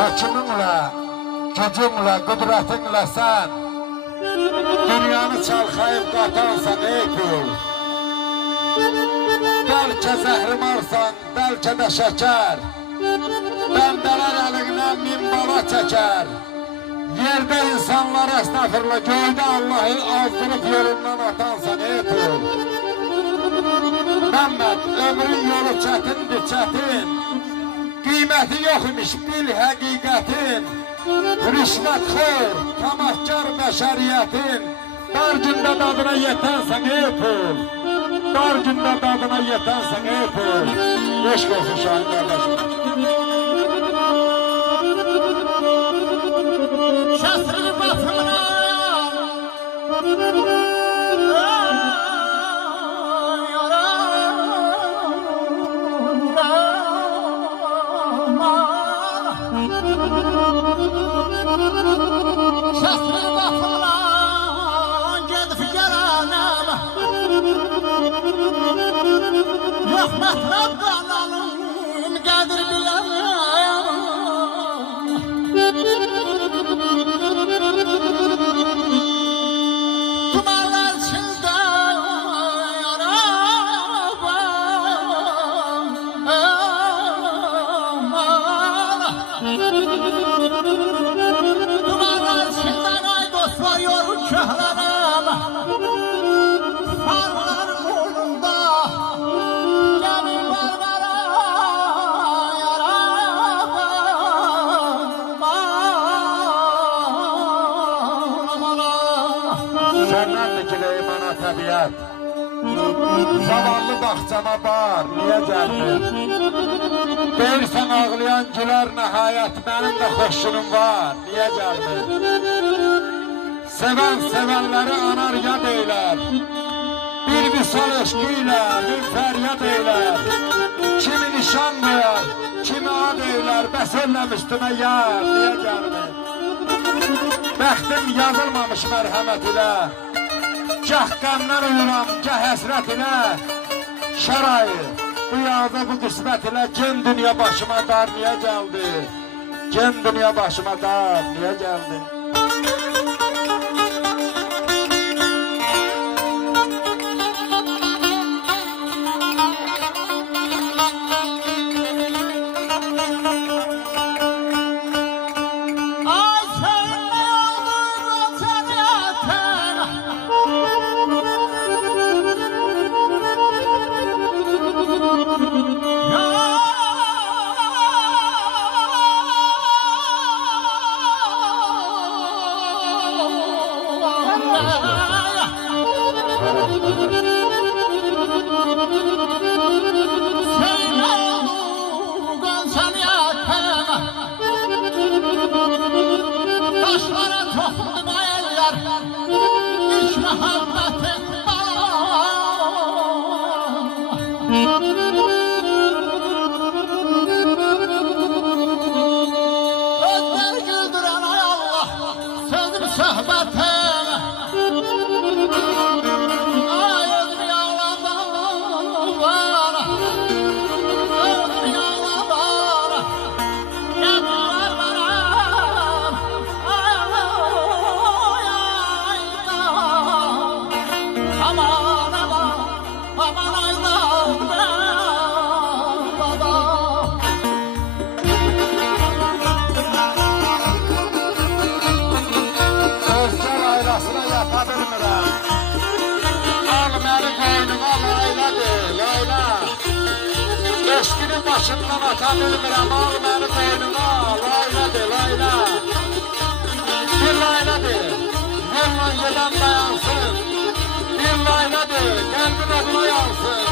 Hökmünlə, gücünlə, qüdrətinlə sən dünyanı çalxayıb qatarsan ey kul. Bəlkə zəhrimarsan, bəlkə də şəkər, bəndələr əlindən min bala çəkər. Yerdə insanlar əstəğfirullah, göydə Allah'ı azdırıb yolundan atansan ey kul. Məmməd, ömrün yolu çətindir, çətin. Qiyməti yox imiş, bil həqiqətin. Rüşvətxor, tamahkar bəşəriyyətin. Dar gündə dadına yetənsən ey pul. Dar gündə dadına yetənsən ey pul. Eşq olsun Şahin qardaşım. Şəsri batımına şəsri batımına gedib gələnəm. Yox mətrəb qanalım, qədir biləm. Dumanlar içində dumanlar içindən ay dostlar yorun köhlənəm. Sarlar qolunda gəlir var mənə Səndən dikiləyim ana təbiət. Zavallı baxcama bar, niyə gəlmir? Deyirsən ağlayan gülər nəhayət, mənim də xoşunum var, niyə gəlmir? Sevən sevənləri anar yad eylər. Bir misal eşqi ilə bir fəryad eylər. Kimi nişan qoyar, kimi ad eylər. Bəs öləm üstümə yar, niyə gəlmir? Bəxtim yazılmamış mərhəmət ilə. Gah qəmdən uyuram, gah həsrət ilə. Şərayı, bu yazda bu qismət ilə gen dünya başıma dar, niyə gəldi? Gen dünya başıma dar, niyə gəldi? ay seninle olur cəmiyyətin. Taşlara toxundum əllər, ilk məhəbbətin özləri güldürən ay Allah, sözüm söhbətim. Ay özümü yağladan, özümü yağladan, gəmirlər mənəm. Ay ayda, aman aman, aman ayda, baba. Sözlər ayrasına yata bilmirəm. Al məni qoynuma layladır, layla. Eşqini başımdan ata bilmirəm. Al məni qoynuma layladır, layla. Bir layladır, yolla gedən dayansın. Bir layladır, qəlbin oduna yansın.